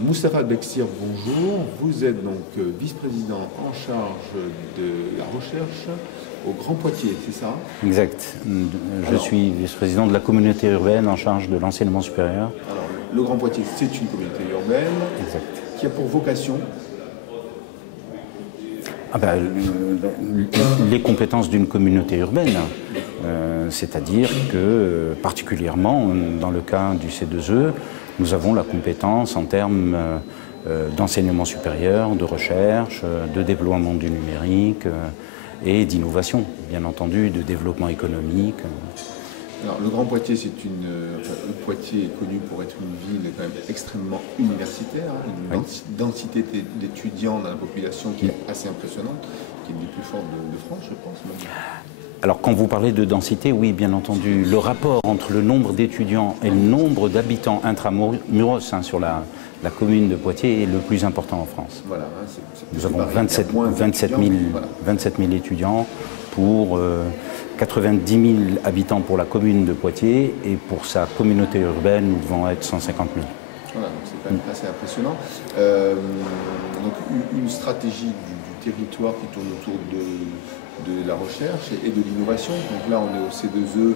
Moustapha Beksir, bonjour. Vous êtes donc vice-président en charge de la recherche au Grand Poitiers, c'est ça? Exact. Je suis vice-président de la communauté urbaine en charge de l'enseignement supérieur. Alors, le Grand Poitiers, c'est une communauté urbaine qui a pour vocation les compétences d'une communauté urbaine. C'est-à-dire que, particulièrement dans le cas du C2E, nous avons la compétence en termes d'enseignement supérieur, de recherche, de développement du numérique et d'innovation, bien entendu, de développement économique. Alors, le Grand Poitiers, le Poitiers est connu pour être une ville quand même extrêmement universitaire, une densité d'étudiants dans la population qui est assez impressionnante, qui est une des plus fortes de France, je pense. Même. Alors, quand vous parlez de densité, oui, bien entendu, le rapport entre le nombre d'étudiants et le nombre d'habitants intramuros sur la commune de Poitiers est le plus important en France. Voilà, nous avons 27 000 étudiants pour 90 000 habitants pour la commune de Poitiers, et pour sa communauté urbaine, nous devons être 150 000. Voilà, donc c'est quand même assez impressionnant. Donc une stratégie du territoire qui tourne autour de la recherche et de l'innovation. Donc là, on est au C2E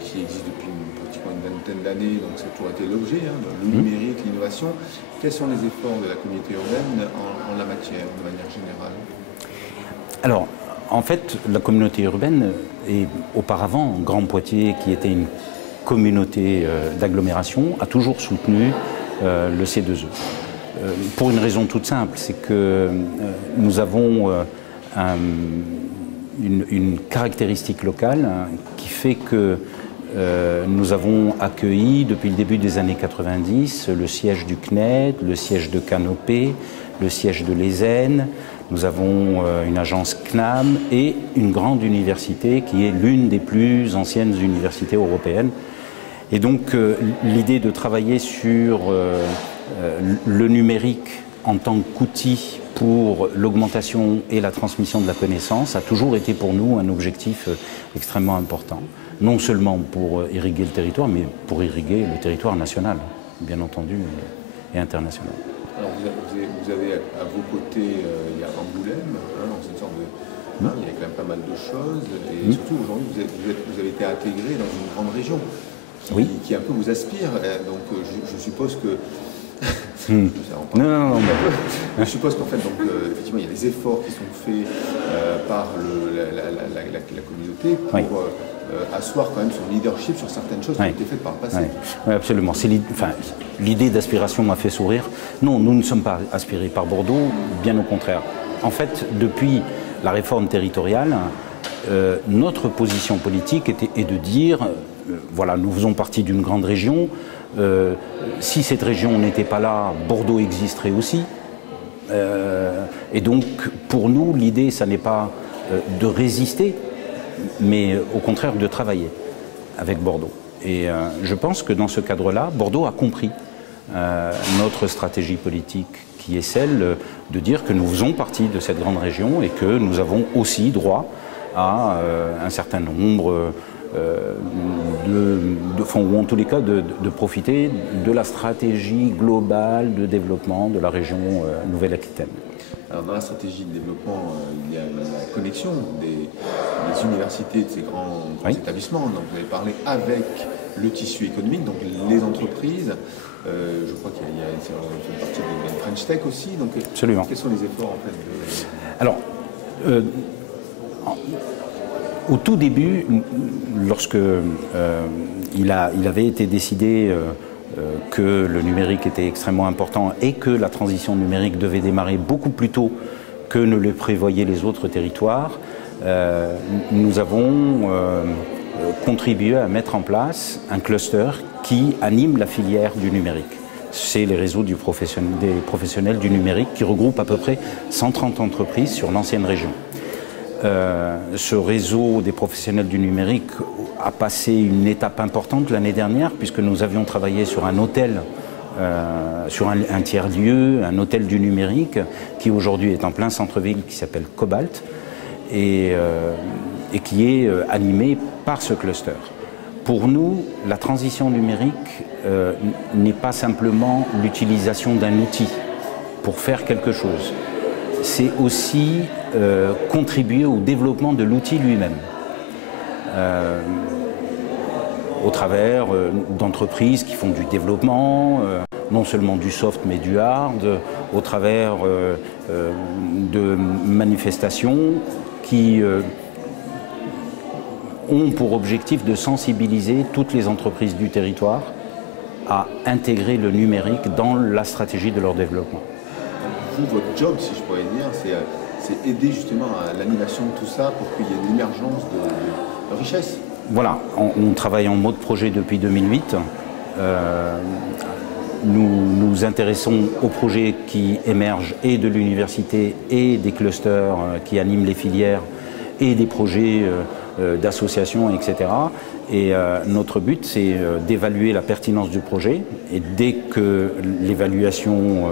qui existe depuis pratiquement une vingtaine d'années, donc ça a toujours été l'objet, le numérique, l'innovation. Quels sont les efforts de la communauté urbaine en la matière, de manière générale? Alors, en fait, la communauté urbaine, et auparavant, Grand Poitiers, qui était une communauté d'agglomération, a toujours soutenu le C2E. Pour une raison toute simple, c'est que nous avons une caractéristique locale qui fait que nous avons accueilli depuis le début des années 90 le siège du CNED, le siège de Canopé, le siège de l'ESN. Nous avons une agence CNAM et une grande université qui est l'une des plus anciennes universités européennes. Et donc l'idée de travailler sur le numérique en tant qu'outil pour l'augmentation et la transmission de la connaissance a toujours été pour nous un objectif extrêmement important. Non seulement pour irriguer le territoire, mais pour irriguer le territoire national, bien entendu, et international. Alors vous avez à vos côtés, il y a Angoulême, dans une sorte de... il y a quand même pas mal de choses, et surtout aujourd'hui vous avez été intégré dans une grande région qui un peu vous aspire, donc je suppose que... Non. Je suppose qu'en fait, effectivement, il y a des efforts qui sont faits par la communauté pour asseoir quand même son leadership sur certaines choses qui ont été faites par le passé. Oui, absolument. L'idée d'aspiration m'a fait sourire. Non, nous ne sommes pas aspirés par Bordeaux, bien au contraire. En fait, depuis la réforme territoriale, notre position politique est de dire, voilà, nous faisons partie d'une grande région. Si cette région n'était pas là, Bordeaux existerait aussi. Et donc, pour nous, l'idée, ça n'est pas de résister, mais au contraire de travailler avec Bordeaux. Et je pense que dans ce cadre-là, Bordeaux a compris notre stratégie politique, qui est celle de dire que nous faisons partie de cette grande région et que nous avons aussi droit à un certain nombre ou en tous les cas de profiter de la stratégie globale de développement de la région Nouvelle-Aquitaine. Alors dans la stratégie de développement, il y a la connexion des universités, de ces grands établissements. Donc vous avez parlé avec le tissu économique, donc les entreprises. Je crois qu'il y a une partie de French Tech aussi. Donc absolument. Quels sont les efforts en fait Alors, au tout début, lorsque il avait été décidé que le numérique était extrêmement important et que la transition numérique devait démarrer beaucoup plus tôt que ne le prévoyaient les autres territoires, nous avons contribué à mettre en place un cluster qui anime la filière du numérique. C'est les réseaux des professionnels du numérique qui regroupent à peu près 130 entreprises sur l'ancienne région. Ce réseau des professionnels du numérique a passé une étape importante l'année dernière, puisque nous avions travaillé sur un hôtel, sur un tiers-lieu, un hôtel du numérique, qui aujourd'hui est en plein centre-ville, qui s'appelle Cobalt, et qui est animé par ce cluster. Pour nous, la transition numérique n'est pas simplement l'utilisation d'un outil pour faire quelque chose. C'est aussi contribuer au développement de l'outil lui-même. Au travers d'entreprises qui font du développement, non seulement du soft mais du hard, au travers de manifestations qui ont pour objectif de sensibiliser toutes les entreprises du territoire à intégrer le numérique dans la stratégie de leur développement. Vous, votre job, si je pourrais dire, c'est aider justement à l'animation de tout ça pour qu'il y ait une émergence de richesse. Voilà, on travaille en mode projet depuis 2008. Nous nous intéressons aux projets qui émergent et de l'université et des clusters qui animent les filières et des projets d'associations, etc. Et notre but, c'est d'évaluer la pertinence du projet. Et dès que l'évaluation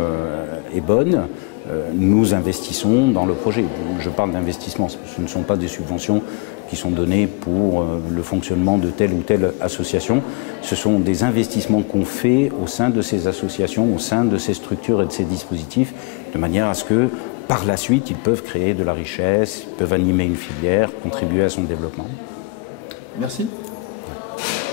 est bonne, nous investissons dans le projet. Je parle d'investissement, ce ne sont pas des subventions qui sont données pour le fonctionnement de telle ou telle association. Ce sont des investissements qu'on fait au sein de ces associations, au sein de ces structures et de ces dispositifs, de manière à ce que, par la suite, ils peuvent créer de la richesse, ils peuvent animer une filière, contribuer à son développement. Merci.